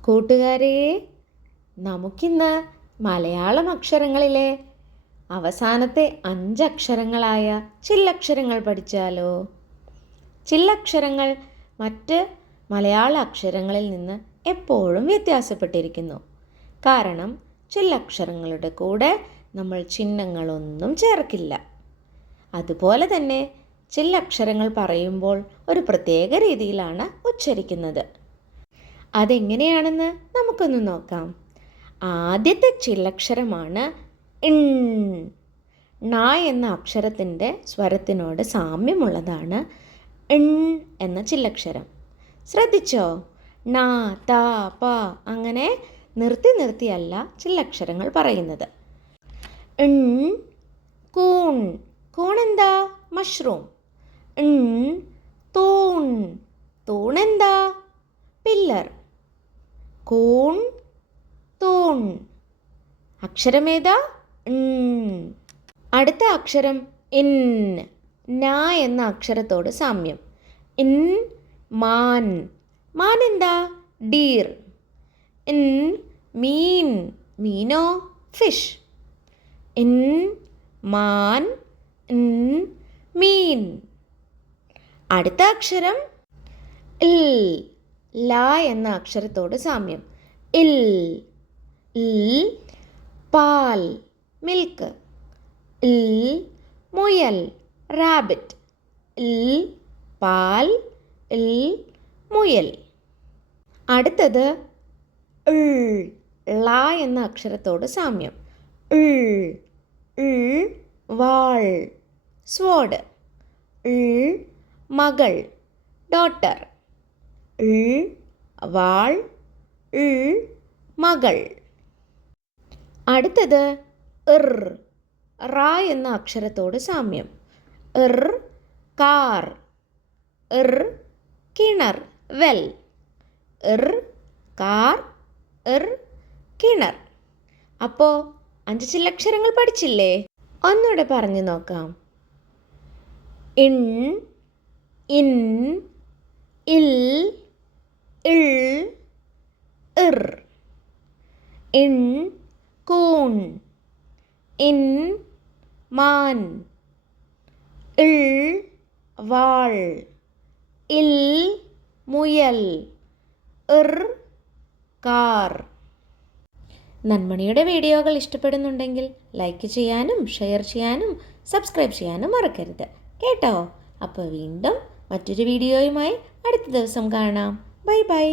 കൂട്ടുകാരെ, നമുക്കിന്ന് മലയാളം അക്ഷരങ്ങളിലെ അവസാനത്തെ 5 അക്ഷരങ്ങളായ ചില്ലക്ഷരങ്ങൾ പഠിച്ചാലോ? ചില്ലക്ഷരങ്ങൾ മറ്റ് മലയാള അക്ഷരങ്ങളിൽ നിന്ന് എപ്പോഴും വ്യത്യാസപ്പെട്ടിരിക്കുന്നു. കാരണം ചില്ലക്ഷരങ്ങളുടെ കൂടെ നമ്മൾ ചിഹ്നങ്ങളൊന്നും ചേർക്കില്ല. അതുപോലെ തന്നെ ചില്ലക്ഷരങ്ങൾ പറയുമ്പോൾ ഒരു പ്രത്യേക രീതിയിലാണ് ഉച്ചരിക്കുന്നത്. അതെങ്ങനെയാണെന്ന് നമുക്കൊന്ന് നോക്കാം. ആദ്യത്തെ ചില്ലക്ഷരമാണ് ഇൺ. ണ എന്ന അക്ഷരത്തിൻ്റെ സ്വരത്തിനോട് സാമ്യമുള്ളതാണ് ഇൺ എന്ന ചില്ലക്ഷരം. ശ്രദ്ധിച്ചോ? ണ, ത, പ അങ്ങനെ നിർത്തിയല്ല ചില്ലക്ഷരങ്ങൾ പറയുന്നത്. ഇൺ. കൂൺ. കൂൺ എന്താ? മഷ്റൂം. ഇൺ. തൂൺ. തൂൺ എന്താ? പില്ലർ. കൂൺ, തൂൺ. അക്ഷരമേതാ? അടുത്ത അക്ഷരം ഇൻ. ന എന്ന അക്ഷരത്തോട് സാമ്യം. ഇൻ. മാൻ. മാൻ എന്താ? ഡീർ. ഇൻ. മീൻ. മീനോ? ഫിഷ്. ഇൻ. മാൻ. ഇൻ. മീൻ. അടുത്ത അക്ഷരം ഇൽ. ല എന്ന അക്ഷരത്തോട് സാമ്യം. ഇൽ. ഇൽ. പാൽ. മിൽക്ക്. ഇൽ. മുയൽ. റാബിറ്റ്. ഇൽ. പാൽ. ഇൽ. മുയൽ. അടുത്തത് ഇൾ. ള എന്ന അക്ഷരത്തോട് സാമ്യം. ഇൾ. ഇൾ. വാൾ. സ്വോർഡ്. ഇൾ. മകൾ. ഡോട്ടർ. ഇൾ. വാൾ. ഇൾ. മകൾ. അടുത്തത് ഇർ. റ എന്ന അക്ഷരത്തോട് സാമ്യം. ഇർ. കാർ. ഇർ. കിണർ. വെൽ. ഇർ. കാർ. ഇർ. കിണർ. അപ്പോൾ 5 ചില്ലക്ഷരങ്ങൾ പഠിച്ചില്ലേ? ഒന്നുകൂടെ പറഞ്ഞു നോക്കാം. ഇൺ. ഇൻ. ഇൽ. ഇൾ. ഇർ. ഇൺ. കൂൺ. ഇൻ. മാൻ. ഇൾ. വാൾ. ഇൽ. മുയൽ. ഇർ. കാർ. നന്മണിയുടെ വീഡിയോകൾ ഇഷ്ടപ്പെടുന്നുണ്ടെങ്കിൽ ലൈക്ക് ചെയ്യാനും ഷെയർ ചെയ്യാനും സബ്സ്ക്രൈബ് ചെയ്യാനും മറക്കരുത് കേട്ടോ. അപ്പോൾ വീണ്ടും മറ്റൊരു വീഡിയോയുമായി അടുത്ത ദിവസം കാണാം. Bye bye.